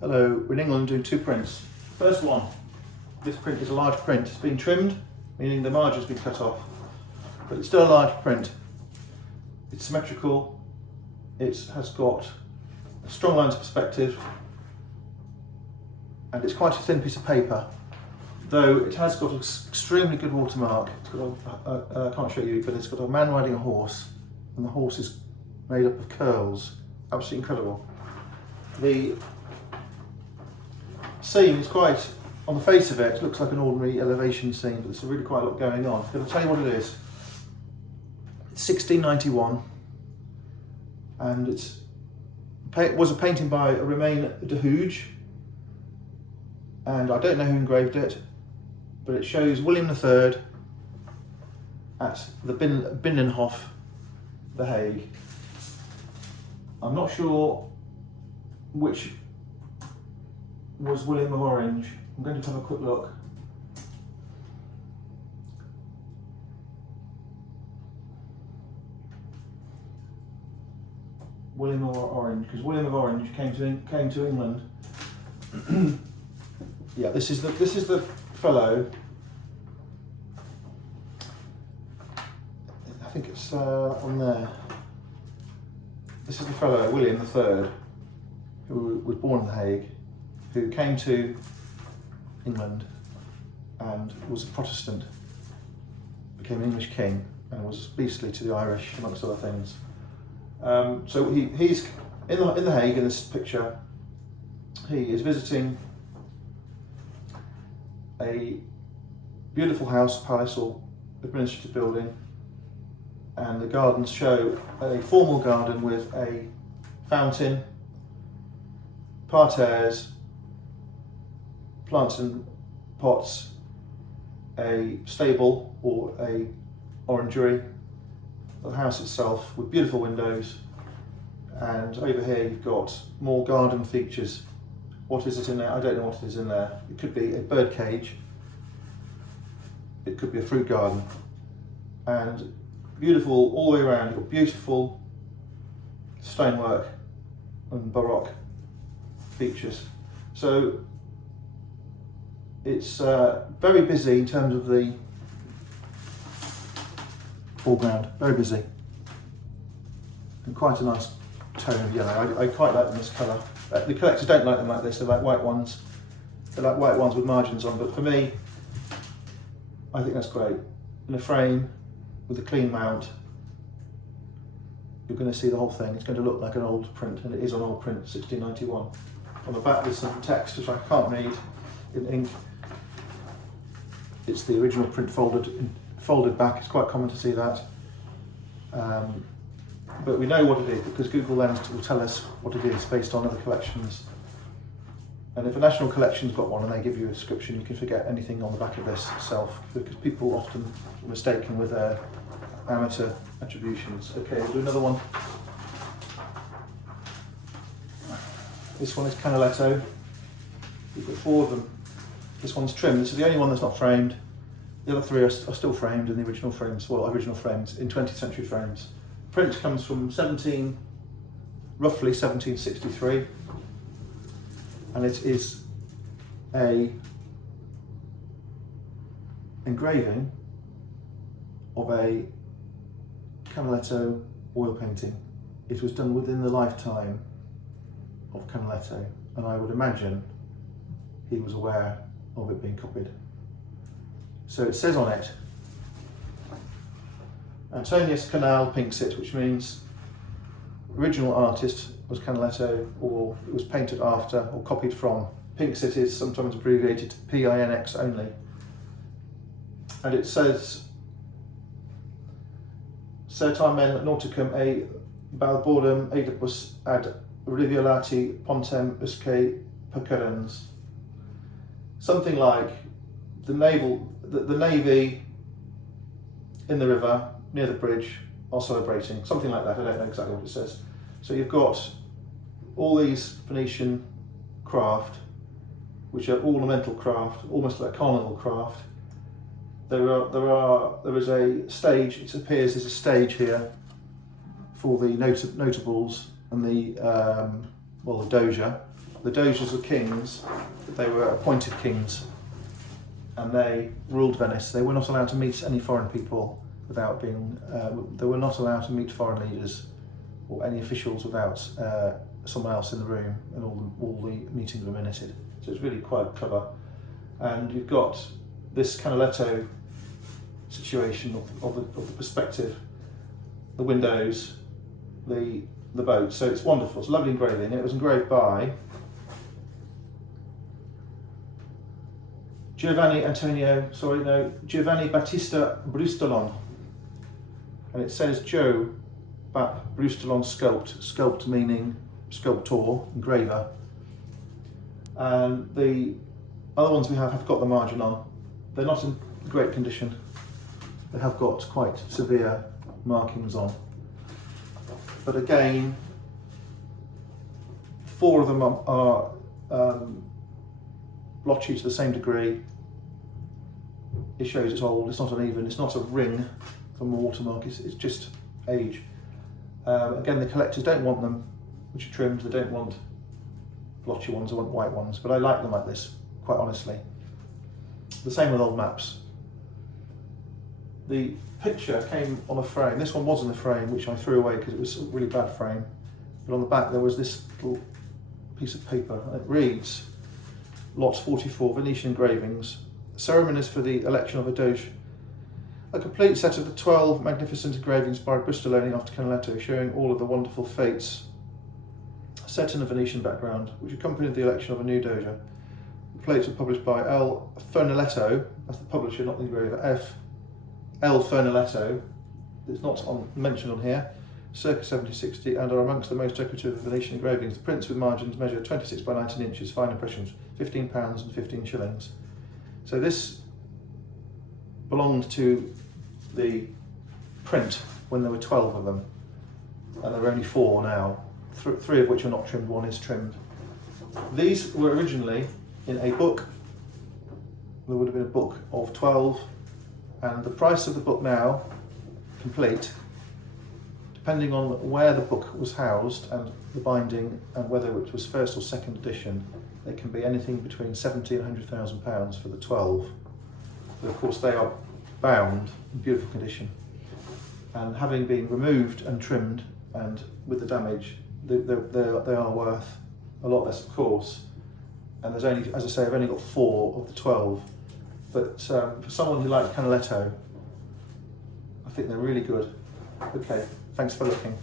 Hello, we're in England doing two prints. First one, this print is a large print. It's been trimmed, meaning the margin's been cut off, but it's still a large print. It's symmetrical, it has got strong lines of perspective, and it's quite a thin piece of paper, though it has got an extremely good watermark. It's got I can't show you, but it's got a man riding a horse, and the horse is made up of curls. Absolutely incredible. The scene is quite, on the face of it, it looks like an ordinary elevation scene, but there's really quite a lot going on. I'm going to tell you what it is. It's 1691, and it was a painting by Romain de Hooge, and I don't know who engraved it, but it shows William III at the Binnenhof, The Hague. I'm not sure which was William of Orange. I'm going to have a quick look. William of Orange, because William of Orange came to England. Yeah, this is the fellow. I think it's on there. This is the fellow, William III, who was born in The Hague, who came to England and was a Protestant, became an English king, and was beastly to the Irish, amongst other things. So he's in the Hague in this picture. He is visiting a beautiful house, palace, or administrative building, and the gardens show a formal garden with a fountain, parterres, plants in pots, a stable or a orangery, the house itself with beautiful windows, and over here you've got more garden features. What is it in there? I don't know what it is in there. It could be a bird cage, it could be a fruit garden, and beautiful all the way around. You've got beautiful stonework and Baroque features. So it's very busy in terms of the foreground, very busy, and quite a nice tone of yellow. I quite like them this colour. The collectors don't like them like this, they like white ones. They like white ones with margins on, but for me, I think that's great. In a frame with a clean mount, you're going to see the whole thing. It's going to look like an old print, and it is an old print, 1691. On the back there's some text which I can't read in ink. It's the original print folded back. It's quite common to see that. But we know what it is because Google Lens will tell us what it is based on other collections. And if a national collection's got one and they give you a description, you can forget anything on the back of this itself, because people often are mistaken with their amateur attributions. Okay, we'll do another one. This one is Canaletto. We've got 4 of them. This one's trimmed. This is the only one that's not framed. The other 3 are still framed in the original frames, well, original frames, in 20th century frames. Print comes from roughly 1763, and it is a engraving of a Canaletto oil painting. It was done within the lifetime of Canaletto, and I would imagine he was aware of it being copied. So it says on it, Antonius Canal Pinxit, which means original artist was Canaletto, or it was painted after or copied from. Pinxit is sometimes abbreviated to PINX only. And it says, Certamen nauticum e balbordum edibus ad riviolati pontem usque percurrens. Something like the navy in the river near the bridge are celebrating, something like that. I don't know exactly what it says. So you've got all these Venetian craft, which are ornamental craft, almost like carnival craft. There is a stage. It appears there's a stage here for the notables and the the doja, the Doges were kings, but they were appointed kings, and they ruled Venice. They were not allowed to meet any foreign people without being, they were not allowed to meet foreign leaders or any officials without someone else in the room, and all the meetings were minuted. So it's really quite clever. And you've got this Canaletto situation of the perspective, the windows, the boat. So it's wonderful. It's a lovely engraving. It was engraved by Giovanni Battista Brustolon, and it says Joe Brustolon sculpt meaning sculptor, engraver. And the other ones we have got the margin on. They're not in great condition. They have got quite severe markings on. But again, 4 of them are blotchy to the same degree. It shows it's old, it's not uneven, it's not a ring from a watermark, it's just age. Again, the collectors don't want them which are trimmed, they don't want blotchy ones, they want white ones, but I like them like this, quite honestly. The same with old maps. The picture came on a frame. This one was in the frame, which I threw away because it was a really bad frame. But on the back there was this little piece of paper, and it reads, Lot 44, Venetian engravings, ceremonies for the election of a Doge. A complete set of the 12 magnificent engravings by Brustoloni after Canaletto, showing all of the wonderful fates set in a Venetian background, which accompanied the election of a new Doge. The plates were published by L. Fernaletto, that's the publisher, not the engraver, L. Fernaletto, it's not mentioned on here, circa 1760, and are amongst the most decorative of Venetian engravings. The prints with margins measure 26 by 19 inches, fine impressions, £15 and 15 shillings. So this belonged to the print when there were 12 of them, and there are only 4 now, 3 of which are not trimmed, 1 is trimmed. These were originally in a book. There would have been a book of 12, and the price of the book now, complete, depending on where the book was housed and the binding and whether it was first or second edition, it can be anything between £70,000 and £100,000 for the 12. But of course they are bound in beautiful condition, and having been removed and trimmed and with the damage, they are worth a lot less, of course. And there's only, as I say, I've only got 4 of the 12. But for someone who likes Canaletto, I think they're really good. Okay, thanks for looking.